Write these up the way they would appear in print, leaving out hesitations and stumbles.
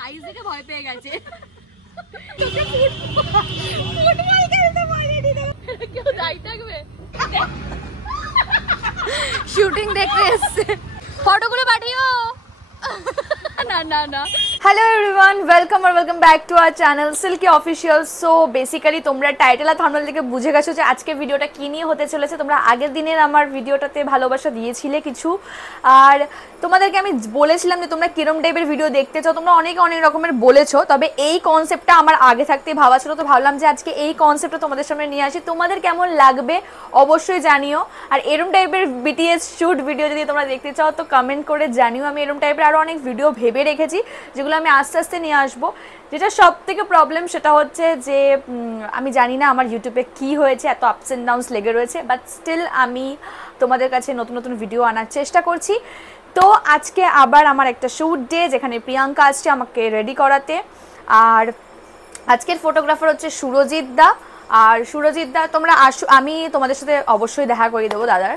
Size দেখে ভয় পেয়ে গেছে। কেউ দায়ী থাকবে? শুটিং দেখতে এসছে, ফটোগুলো পাঠিও। না না না। হ্যালো এভরিওয়ান, ওয়েলকাম আর welcome back to our channel Silky official. So basically তোমরা টাইটেল আর থাম্বনেল থেকে বুঝে গেছো যে আজকে ভিডিওটা কী নিয়ে হতে চলেছে। তোমরা আগের দিনের আমার ভিডিওটাতে ভালোবাসা দিয়েছিলে কিছু, আর তোমাদেরকে আমি বলেছিলাম যে তোমরা কিরম টাইপের ভিডিও দেখতে চাও। তোমরা অনেকে অনেক রকমের বলেছো, তবে এই কনসেপ্টটা আমার আগে থাকতেই ভাবা ছিল, তো ভাবলাম যে আজকে এই কনসেপ্টটা তোমাদের সামনে নিয়ে আসি। তোমাদের কেমন লাগবে অবশ্যই জানিও, আর এরম টাইপের বিটিএস শুট ভিডিও যদি তোমরা দেখতে চাও তো কমেন্ট করে জানিও। আমি এরম টাইপের আরও অনেক ভিডিও ভেবে রেখেছি যেগুলো আমি আস্তে আস্তে নিয়ে আসবো। যেটা সব থেকে প্রবলেম সেটা হচ্ছে যে আমি জানি না আমার ইউটিউবে কী হয়েছে, এত আপস অ্যান্ড ডাউনস লেগে রয়েছে, বাট স্টিল আমি তোমাদের কাছে নতুন নতুন ভিডিও আনার চেষ্টা করছি। তো আজকে আবার আমার একটা শ্যুট ডে, যেখানে প্রিয়াঙ্কা আসছে আমাকে রেডি করাতে। আর আজকের ফটোগ্রাফার হচ্ছে সুরজিৎ দা। আর সুরজিৎ দা তোমরা আমি তোমাদের সাথে অবশ্যই দেখা করিয়ে দেবো দাদার।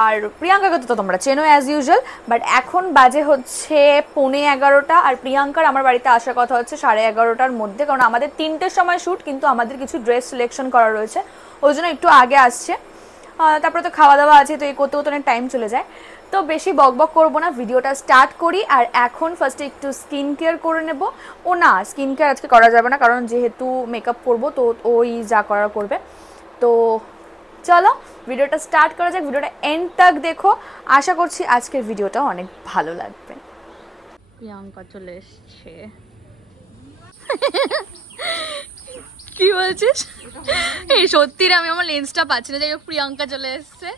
আর প্রিয়াঙ্কাকে তো তোমরা চেনো অ্যাজ ইউজুয়াল, বাট এখন বাজে হচ্ছে 11:15, আর প্রিয়াঙ্কার আমার বাড়িতে আসার কথা হচ্ছে 11:30টার মধ্যে, কারণ আমাদের 3টের সময় শ্যুট, কিন্তু আমাদের কিছু ড্রেস সিলেকশন করা রয়েছে, ওই জন্য একটু আগে আসছে। তারপরে তো খাওয়া দাওয়া আছে, তো এই করতেও তো অনেক টাইম চলে যায়। তো বেশি বকবক করবো না, ভিডিওটা স্টার্ট করি। আর এখন ফার্স্টে একটু স্কিন কেয়ার করে নেব। ও না, স্কিন কেয়ার আজকে করা যাবে না, কারণ যেহেতু মেকআপ করবো তো ওই যা করার করবে। তো চলো ভিডিওটা স্টার্ট করা যাক, ভিডিওটা এন্ড তক দেখো। আশা করছি আজকের ভিডিওটা অনেক ভালো লাগবে। প্রিয়াঙ্কা চলে এসছে। কি বলছিস? এই সত্যি রে, আমি আমার লেন্সটা পাচ্ছি না। যাই হোক, প্রিয়াঙ্কা চলে এসছে।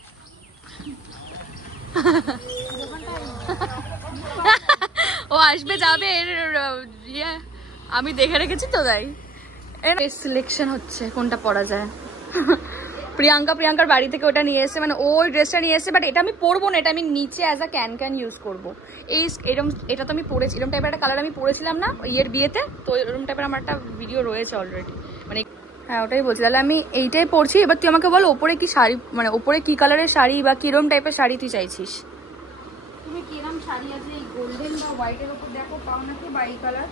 ও আসবে যাবে, আমি দেখে রেখেছি তো, তাই সিলেকশন হচ্ছে কোনটা পরা যায়। প্রিয়াঙ্কার বাড়ি থেকে ওটা নিয়ে এসে, মানে ওই ড্রেসটা নিয়ে এসে, বাট এটা আমি পরবো না, এটা আমি নিচে অ্যাজ আ ক্যান ইউজ করবো। এরম এটা তো আমি পরেছি, এরম টাইপের একটা কালার আমি পরেছিলাম না ইয়ের বিয়েতে, তো এরম টাইপের আমার একটা ভিডিও রয়েছে অলরেডি, মানে হ্যাঁ ওটাই বলছি। তাহলে আমি এইটাই পরছি। এবার তুই আমাকে বল ওপরে কি শাড়ি, মানে ওপরে কি কালারের শাড়ি বা কিরম টাইপের শাড়ি তুই চাইছিস? তুমি কিরম শাড়ি আছে এই গোল্ডেন বা হোয়াইটের উপর দেখো, পাও নাকি? বা এই কালার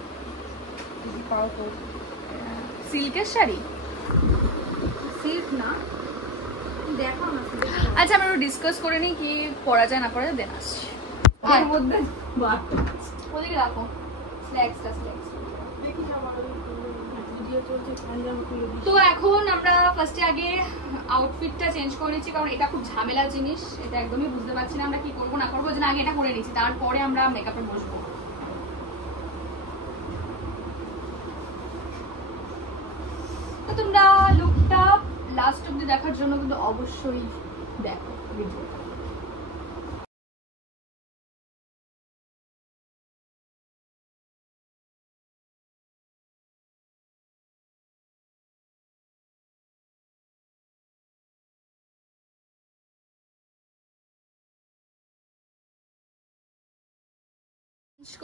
যদি পাও তো। সিল্কের শাড়ি, সিল্ক না, দেখো না। আচ্ছা আমরা ডিসকাস করে নিই কি পরা যায় না পরা যায়, দেন আসছি। এর মধ্যে ওদিকে রাখো স্ল্যাক্সটা, তো এখন আমরা ফার্স্টে আগে আউটফিটটা চেঞ্জ করে নিচ্ছি, কারণ এটা খুব ঝামেলার জিনিস। এটা একদমই বুঝতে পারছি না আমরা কি করবো না করবো, যেন আগে এটা করে নিচ্ছি, তারপরে আমরা মেকআপে বসবো। তো তোমরা লুকটা লাস্ট অব্দি দেখার জন্য কিন্তু অবশ্যই দেখো ভিডিও।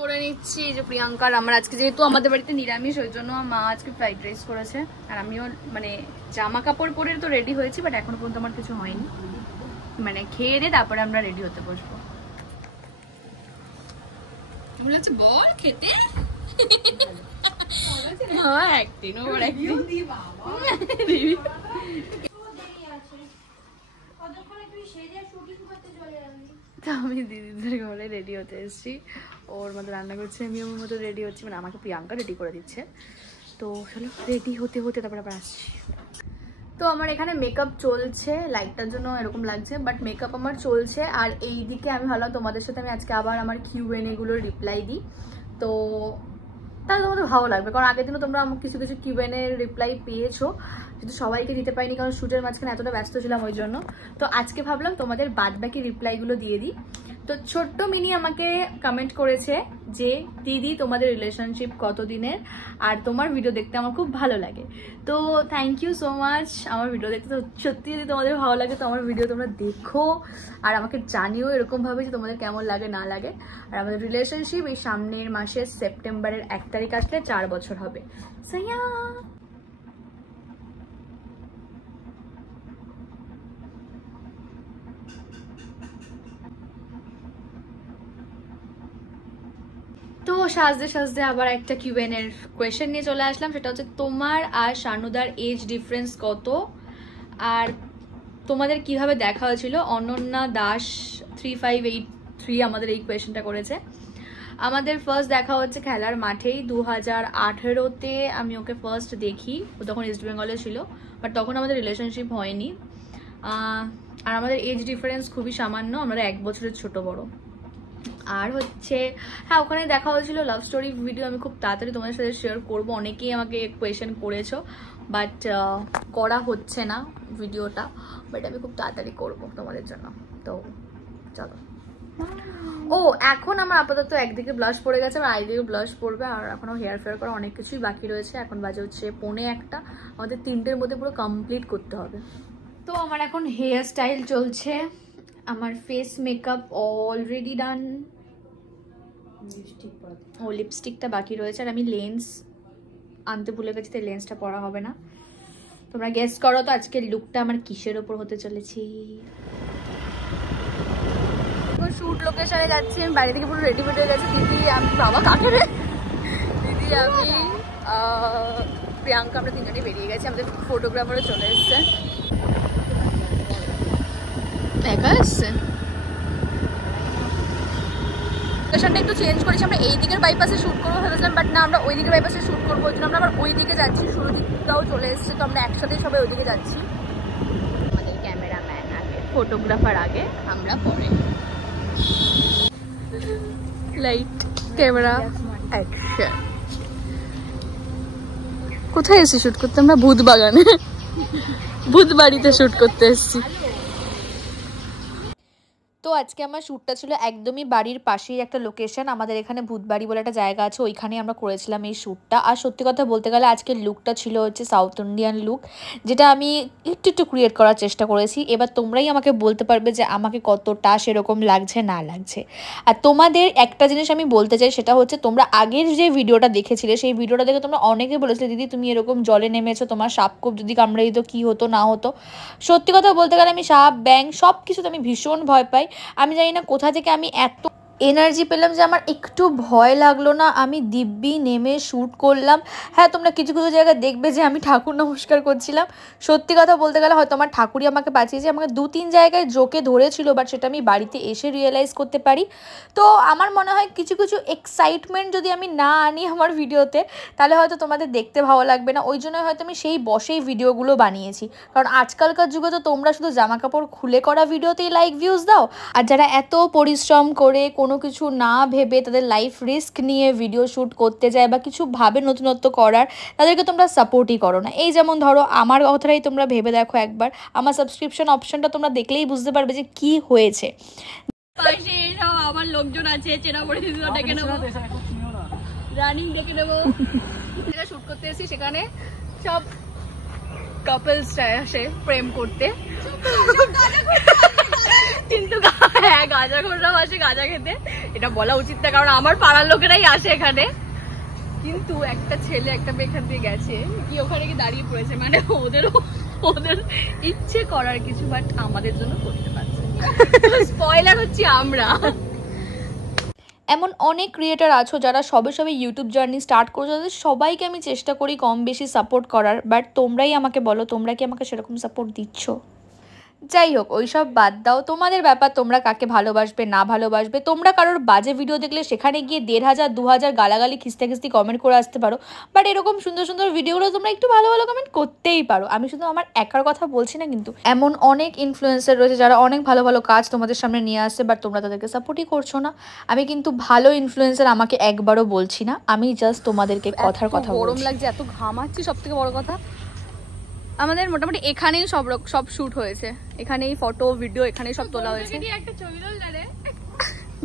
করে নিচ্ছি যে প্রিয়াঙ্কার আমার আজকে যেহেতু আমাদের বাড়িতে নিরামিষ, ওই জন্য মা আজকে ফ্রাইড রাইস করেছে। আর আমিও মানে জামা কাপড় পরে তো রেডি হয়েছি, বাট এখনো পর্যন্ত আমার কিছু হয়নি, মানে খেয়ে দিয়ে তারপরে আমরা রেডি হতে বসবো। কেমন লাগছে বল খেতে? হ্যাঁ একদিন ওর একদিন তো আমি দিদিদের ঘরে রেডি হতে এসেছি। ওর মতো রান্না করছে, আমি ওর মতো রেডি হচ্ছি, মানে আমাকে প্রিয়াঙ্কা রেডি করে দিচ্ছে। তো চলো রেডি হতে হতে তারপরে আবার আসছি। তো আমার এখানে মেকআপ চলছে, লাইটটার জন্য এরকম লাগছে, বাট মেকআপ আমার চলছে। আর এই দিকে আমি ভাবলাম তোমাদের সাথে আমি আজকে আবার আমার Q&A গুলোর রিপ্লাই দিই, তো তাহলে তোমাদের ভালো লাগবে। কারণ আগের দিনও তোমরা আমাকে কিছু কিছু Q&A রিপ্লাই পেয়েছো, কিন্তু সবাইকে দিতে পারিনি, কারণ শ্যুটের মাঝখানে এতটা ব্যস্ত ছিলাম ওই জন্য। তো আজকে ভাবলাম তোমাদের বাদবাকি রিপ্লাইগুলো দিয়ে দিই। তো ছোট্ট মিনি আমাকে কমেন্ট করেছে যে দিদি তোমাদের রিলেশনশিপ কতদিনের, আর তোমার ভিডিও দেখতে আমার খুব ভালো লাগে। তো থ্যাংক ইউ সো মাচ। আমার ভিডিও দেখতে তো সত্যি যদি তোমাদের ভালো লাগে তো আমার ভিডিও তোমরা দেখো, আর আমাকে জানিও এরকমভাবে যে তোমাদের কেমন লাগে না লাগে। আর আমাদের রিলেশনশিপ এই সামনের মাসের সেপ্টেম্বরের 1 তারিখ আসলে 4 বছর হবে। সাইয়া তো সাজতে সাজতে আবার একটা কিউএন এর কোয়েশ্চেন নিয়ে চলে আসলাম, সেটা হচ্ছে তোমার আর শানুদার এজ ডিফারেন্স কত আর তোমাদের কিভাবে দেখা হয়েছিল। অনন্যা দাস 3583 আমাদের এই কোয়েশ্চেনটা করেছে। আমাদের ফার্স্ট দেখা হচ্ছে খেলার মাঠেই 2018-তে আমি ওকে ফার্স্ট দেখি, ও তখন ইস্ট বেঙ্গলে ছিল, বাট তখন আমাদের রিলেশনশিপ হয়নি। আর আমাদের এজ ডিফারেন্স খুবই সামান্য, আমরা 1 বছরের ছোট বড়। আর হচ্ছে হ্যাঁ, ওখানে দেখা হয়েছিল লাভ স্টোরি ভিডিও, আমি খুব তাড়াতাড়ি তোমাদের সাথে শেয়ার করবো। অনেকেই আমাকে কোয়েশ্চেন করেছো, বাট করা হচ্ছে না ভিডিওটা, বাট আমি খুব তাড়াতাড়ি করবো তোমাদের জন্য। তো চলো। ও এখন আমার আপাতত একদিকে ব্লাশ পড়ে গেছে, আর আইদিকে ব্লাশ পড়বে, আর এখনো হেয়ার ফেয়ার করা অনেক কিছুই বাকি রয়েছে। এখন বাজে হচ্ছে 1:45, আমাদের 3টের মধ্যে পুরো কমপ্লিট করতে হবে। তো আমার এখন হেয়ার স্টাইল চলছে, আমার ফেস মেকআপ অলরেডি ডান, লিপস্টিকটা বাকি রয়েছে, আর আমি লেন্স আনতে ভুলে গেছি, তাই লেন্সটা পরা হবে না। তোমরা গেস করো তো আজকের লুকটা আমার কিসের ওপর হতে চলেছি। শুট লোকেশনে যাচ্ছি, আমি বাইরে থেকে পুরো রেডি হয়ে গেছি। দিদি, আমি বাবা কাকে রে, দিদি, আমি প্রিয়াঙ্কা, আমরা 3জনই বেরিয়ে গেছি। আমাদের ফটোগ্রাফারও চলে এসছে। একা এসছে, লোকেশনটা একটু চেঞ্জ করেছি। আমরা এই দিকের বাইপাসে শ্যুট করবো ভেবেছিলাম, বাট না, আমরা ওই দিকের বাইপাসে শ্যুট করবো, ওই জন্য আমরা আবার ওই দিকে যাচ্ছি। সুরজিৎটাও চলে এসছে, তো আমরা একসাথেই সবাই ওই দিকে যাচ্ছি। আমাদের ক্যামেরাম্যান আগে, ফটোগ্রাফার আগে, আমরা পরে। Light, camera, action. কোথায় এসেছি শ্যুট করতে? আমরা ভূত বাগানে, ভূত বাড়িতে শ্যুট করতে এসেছি। তো আজকে আমার শ্যুটটা ছিল একদমই বাড়ির পাশেই একটা লোকেশন, আমাদের এখানে ভূতবাড়ি বলে একটা জায়গা আছে, ওইখানে আমরা করেছিলাম এই শ্যুটটা। আর সত্যি কথা বলতে গেলে আজকের লুকটা ছিল হচ্ছে সাউথ ইন্ডিয়ান লুক, যেটা আমি একটু ক্রিয়েট করার চেষ্টা করেছি। এবার তোমরাই আমাকে বলতে পারবে যে আমাকে কতটা সেরকম লাগছে না লাগছে। আর তোমাদের একটা জিনিস আমি বলতে চাই, সেটা হচ্ছে তোমরা আগের যে ভিডিওটা দেখেছিলে, সেই ভিডিওটা দেখে তোমরা অনেকে বলেছিলে দিদি তুমি এরকম জলে নেমেছো, তোমার সাপকোপ যদি কামড়ে দিত কী হতো না হতো। সত্যি কথা বলতে গেলে আমি সাপ, ব্যাঙ সব কিছুতে আমি ভীষণ ভয় পাই। আমি জানি না কোথা থেকে আমি এত এনার্জি পেলাম যে আমার একটু ভয় লাগলো না। আমি দিব্যি নেমে শ্যুট করলাম। হ্যাঁ, তোমরা কিছু কিছু জায়গায় দেখবে যে আমি ঠাকুর নমস্কার করছিলাম। সত্যি কথা বলতে গেলে হয়তো আমার ঠাকুরই আমাকে বাঁচিয়েছে। আমাকে 2-3 জায়গায় জোকে ধরেছিল, বাট সেটা আমি বাড়িতে এসে রিয়েলাইজ করতে পারি। তো আমার মনে হয় কিছু কিছু এক্সাইটমেন্ট যদি আমি না আনি আমার ভিডিওতে, তাহলে হয়তো তোমাদের দেখতে ভালো লাগবে না। ওই জন্য হয়তো আমি সেই বসেই ভিডিওগুলো বানিয়েছি, কারণ আজকালকার যুগে তো তোমরা শুধু জামা কাপড় খুলে করা ভিডিওতেই লাইক ভিউজ দাও, আর যারা এত পরিশ্রম করে কোনো কিছু না ভেবে তাদের লাইফ রিস্ক নিয়ে ভিডিও শ্যুট করতে যায় বা কিছু ভাবে নতুনত্ব করার, তাদেরকে তোমরা সাপোর্টই করো না। এই যেমন ধরো আমার কথাটাই তোমরা ভেবে দেখো একবার, আমার সাবস্ক্রিপশন অপশনটা তোমরা দেখলেই বুঝতে পারবে যে কি হয়েছে। পাশে সব আমার লোকজন আছে, চেনা পরিচিত ডেকে নেবো, রানিং ডেকে নেবো। শ্যুট করতে এসেছি, সেখানে সব কাপলসরা আসে প্রেম করতে, কিন্তু হ্যাঁ গাঁজাখোররাও আসে গাঁজা খেতে। এটা বলা উচিত না, কারণ আমার পাড়ার লোকেরাই আসে এখানে। কিন্তু একটা ছেলে একটা মেয়ে এখান দিয়ে গেছে, কি ওখানে কি দাঁড়িয়ে পড়েছে, মানে ওদের ইচ্ছে করার কিছু, বাট আমাদের জন্য করতে পারছে। স্পয়লার হচ্ছে আমরা। এমন অনেক ক্রিয়েটার আছো যারা সবে ইউটিউব জার্নি স্টার্ট করেছে, তাদের সবাইকে আমি চেষ্টা করি কম বেশি সাপোর্ট করার, বাট তোমরাই আমাকে বলো তোমরা কি আমাকে সেরকম সাপোর্ট দিচ্ছ? যাই হোক, ওইসব বাদ দাও, তোমাদের ব্যাপার, তোমরা কাকে ভালোবাসবে না ভালোবাসবে। তোমরা কারোর বাজে ভিডিও দেখলে সেখানে গিয়ে 1500-2000 গালাগালি খিস্তি কমেন্ট করে আসতে পারো, বাট এরকম সুন্দর সুন্দর ভিডিওগুলো তোমরা একটু ভালো ভালো কমেন্ট করতেই পারো। আমি শুধু আমার একার কথা বলছি না, কিন্তু এমন অনেক ইনফ্লুয়েন্সার রয়েছে যারা অনেক ভালো ভালো কাজ তোমাদের সামনে নিয়ে আসছে, বাট তোমরা তাদেরকে সাপোর্টই করছো না। আমি কিন্তু ভালো ইনফ্লুয়েন্সার আমাকে একবারও বলছি না, আমি জাস্ট তোমাদেরকে কথার কথা বলছি। গরম লাগছে, এত ঘামাচ্ছি, সব থেকে বড় কথা আমাদের মোটামুটি এখানেই সব শুট হয়েছে, এখানেই ফটো ভিডিও এখানেই সব তোলা হয়েছে।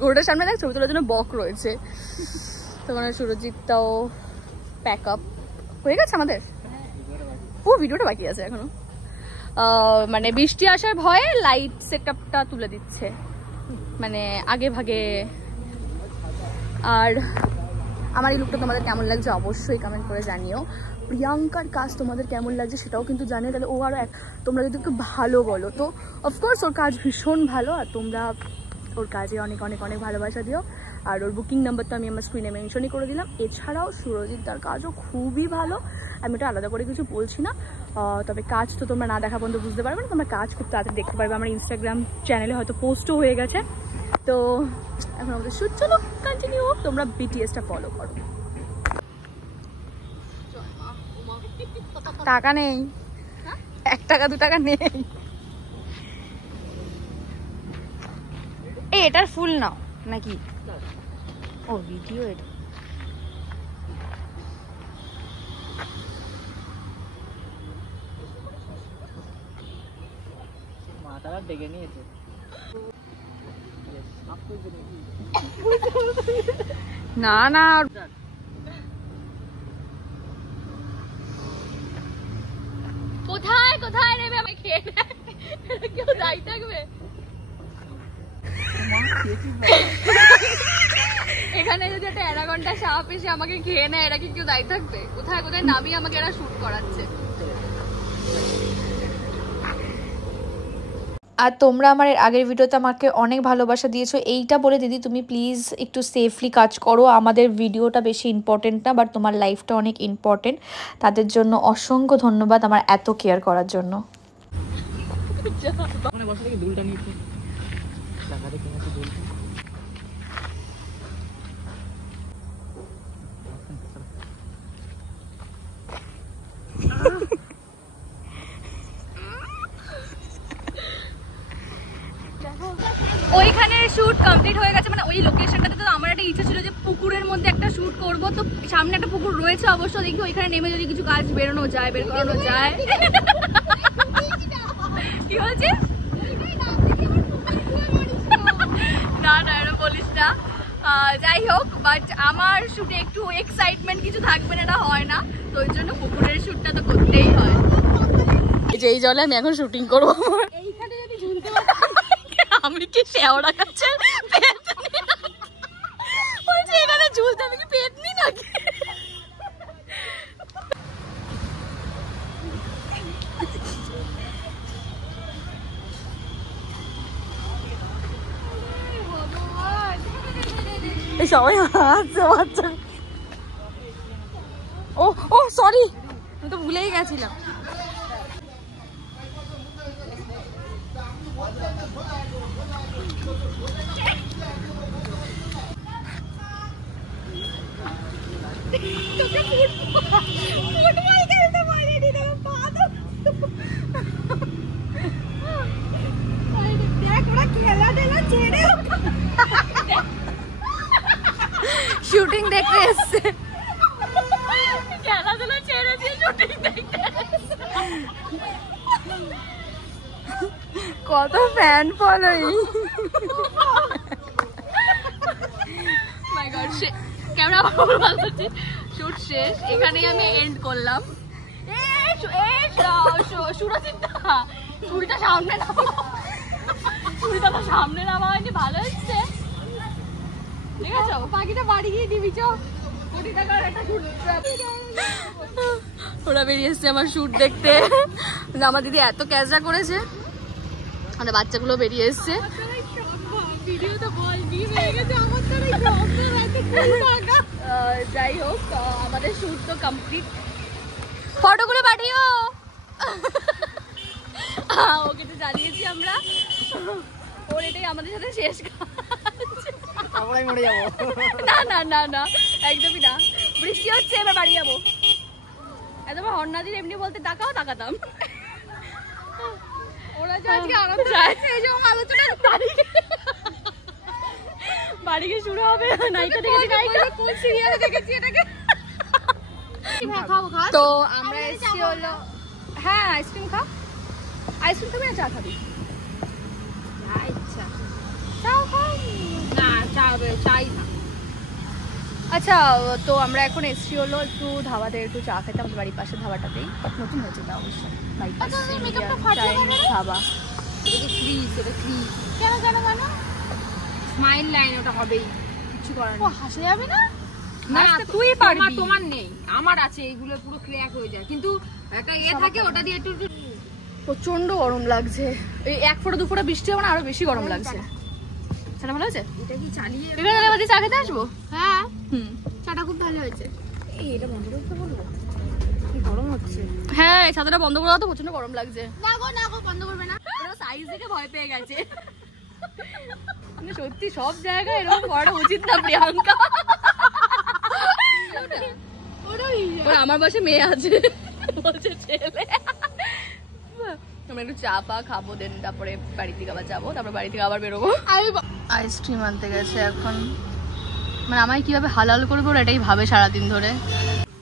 গোটার সামনে দেখ ছবি তোলার জন্য বক রয়েছে। তোমার সুরজিৎটাও প্যাক আপ হয়ে গেছে আমাদের, ও ভিডিওটা বাকি আছে এখনো। মানে বৃষ্টি আসার ভয়ে লাইট সেটআপটা তুলে দিচ্ছে, মানে আগে ভাগে। আর আমার এই লুকটা তোমাদের কেমন লাগছে অবশ্যই কমেন্ট করে জানিও। প্রিয়াঙ্কার কাজ তোমাদের কেমন লাগছে সেটাও কিন্তু জানিও, তাহলে ও আরও তোমরা যদি একটু ভালো বলো তো। অফকোর্স ওর কাজ ভীষণ ভালো, আর তোমরা ওর কাজে অনেক অনেক অনেক ভালোবাসা দিও। আর ওর বুকিং নাম্বার তো আমি আমার স্ক্রিনে মেনশনই করে দিলাম। এছাড়াও সুরজিৎ তার কাজও খুবই ভালো, আমি এটা আলাদা করে কিছু বলছি না। তবে কাজ তো তোমরা না দেখা পর্যন্ত বুঝতে পারবে না, তোমরা কাজ খুব তাড়াতাড়ি দেখতে পারবে। আমার ইনস্টাগ্রাম চ্যানেলে হয়তো পোস্টও হয়ে গেছে। তো এখন আমাদের শুট চলো কন্টিনিউ হোক, তোমরা বিটিএসটা ফলো করো। টাকা নেই, 1 টাকা 2 টাকা নেই। এটার ফুল নাও নাকি? ও ভিডিও এটা। মাথাটা ডেকে নিয়েছে। না না কোথায় কোথায় নেবে? আমি খেয়ে কেউ যাই থাকবে এখানে যদি একটা অ্যানাকন্ডা সাপ এসে আমাকে খেয়ে নেয়, এটা কি কেউ দায়ী থাকবে? কোথায় কোথায় নামিয়ে আমাকে এরা শুট করাচ্ছে। আর তোমরা আমার এর আগের ভিডিওতে আমাকে অনেক ভালোবাসা দিয়েছো, এইটা বলে দিদি তুমি প্লিজ একটু সেফলি কাজ করো। আমাদের ভিডিওটা বেশি ইম্পর্টেন্ট না, বাট তোমার লাইফটা অনেক ইম্পর্টেন্ট। তাদের জন্য অসংখ্য ধন্যবাদ আমার এত কেয়ার করার জন্য। ওইখানের শুট কমপ্লিট হয়ে গেছে, মানে ওই লোকেশনটাতে। তো আমার একটা ইচ্ছা ছিল যে পুকুরের মধ্যে একটা শুট করব, তো সামনে একটা পুকুর রয়েছে অবশ্য, দেখি ওইখানে নেমে যদি কিছু কাজ বের করানো যায়। কি হয়েছে? না না এটা বলিস না। যাই হোক, বাট আমার শুটে একটু এক্সাইটমেন্ট কিছু থাকবে না, এটা হয় না, তো ওই জন্য পুকুরের শুটটা তো করতেই হয়। এই জলে আমি এখন শুটিং করবো। এইখানে যদি ঝুলতে আমি কি শেওড়া গাছের পেতনি বলছি, এখানে ঝুলতে আমি কি পেতনি নাকি? সবাই হাসছে বাচ্চা। ও সরি, আমি তো ভুলেই গেছিলাম। শুটিং দেখতে এসছে, খেলাধুলা ছেড়ে দিয়ে শুটিং দেখতে কত ফ্যান ফলোইং। মাই গড, ক্যামেরা ভালো হচ্ছে। শুট শেষ, এখানেই আমি এন্ড করলাম। চুলটা সামনে নামা, চুলটা তো সামনে নামা হয়নি, ভালো হচ্ছে। ঠিক আছে, পাখিটা বাড়ি গিয়ে দিবি। ওরা বেরিয়ে এসছে আমার শুট দেখতে। আমার দিদি এত ক্যাজরা করেছে, আমাদের বাচ্চাগুলো বেরিয়ে এসছে। যাই হোক, আমাদের শুট তো কমপ্লিট। ফটোগুলো পাঠিও। ওকে তো জানিয়েছি আমরা, ওর এটাই আমাদের সাথে শেষ কাজ। না না না না, একদমই না। বৃষ্টি হচ্ছে, এবার বাড়ি যাবো। একদম হর্নাদির এমনি বলতে তাকাতাম। ওরা যে আজকে আনন্দ পাচ্ছে, এই যে আলোচনা বাড়ি গিয়ে শুরু হবে। নায়িকা দেখেছি, নায়িকা কোন সিরিয়াল দেখেছি এটাকে। তো আমরা এসেছি হলো, হ্যাঁ আইসক্রিম খাও। আইসক্রিম খাবি না চা খাবি? আচ্ছা, তো আমরা এখন এসছি হলো একটু ধাবাতে একটু চা খেতে, আমাদের বাড়ির পাশের ধাবাটাতেই। নতুন হয়েছে তা অবশ্যই, ধাবা। স্মাইল লাইন ওটা হবেই, কিছু করার নেই। হাসা যাবে না? না তুই পারবি, তোমার নেই, আমার আছে। এগুলো পুরো ক্র্যাক হয়ে যায়, কিন্তু একটা থাকে, ওটা দিয়ে একটু। প্রচন্ড গরম লাগছে, এই 1 ফোঁটা 2 ফোঁটা বৃষ্টি হবে না, আরো বেশি গরম লাগছে। সেটা ভালো আছে। এটা কি চালিয়ে এখানে আমাদের চা খেতে আসবো। হ্যাঁ হুম, চাটা খুব ভালো হয়েছে। এই এটা বন্ধ করতে বলবো, কি গরম হচ্ছে। হ্যাঁ এই ছাতাটা বন্ধ করে দাও তো, প্রচন্ড গরম লাগছে। না গো বন্ধ করবে না। ওরা সাইজ দেখে ভয় পেয়ে গেছে। মানে সত্যি সব জায়গায় এরকম করাটা উচিত না প্রিয়াঙ্কা। ওরা আমার বাসে মেয়ে আছে, বলছে ছেলে। আমরা একটু চা পা খাবো, দেন তারপরে বাড়ি থেকে আবার যাবো, তারপরে বাড়ি থেকে আবার বেরোবো। আইসক্রিম আনতে গেছে এখন। মানে আমায় কিভাবে হালাল করবো ওরা এটাই ভাবে সারাদিন ধরে।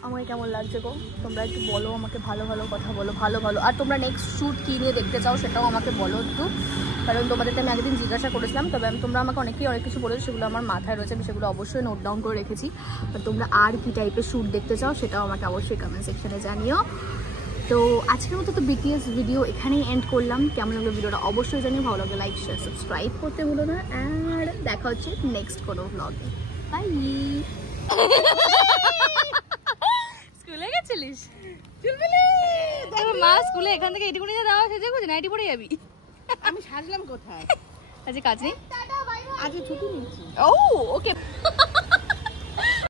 আমাকে কেমন লাগছে গো তোমরা একটু বলো, আমাকে ভালো ভালো কথা বলো, ভালো ভালো। আর তোমরা নেক্সট শ্যুট কী নিয়ে দেখতে চাও সেটাও আমাকে বলো একটু, কারণ তোমাদেরকে আমি একদিন জিজ্ঞাসা করেছিলাম, তবে তোমরা আমাকে অনেক কিছু বলেছো, সেগুলো আমার মাথায় রয়েছে, আমি সেগুলো অবশ্যই নোট ডাউন করে রেখেছি। আর তোমরা আর কি টাইপের শ্যুট দেখতে চাও সেটাও আমাকে অবশ্যই কমেন্ট সেকশনে জানিও। তো আজকের মতো তো বিটিএস ভিডিও এখানেই এন্ড করলাম। কেমন লাগলো ভিডিওটা অবশ্যই জানিও, ভালো লাগলে লাইক শেয়ার সাবস্ক্রাইব করতে ভুলো না। আর দেখা হচ্ছে নেক্সট কোনো ব্লগে। বাই। স্কুলে গেছিলিস? মা স্কুলে এখান থেকে এটুকুনি দেওয়া সেজে বুঝি নাইটি পরে যাবি? আমি সাজলাম কোথায়? আজকে কাজ নেই, আজকে ছুটি নিচ্ছি। ও ওকে।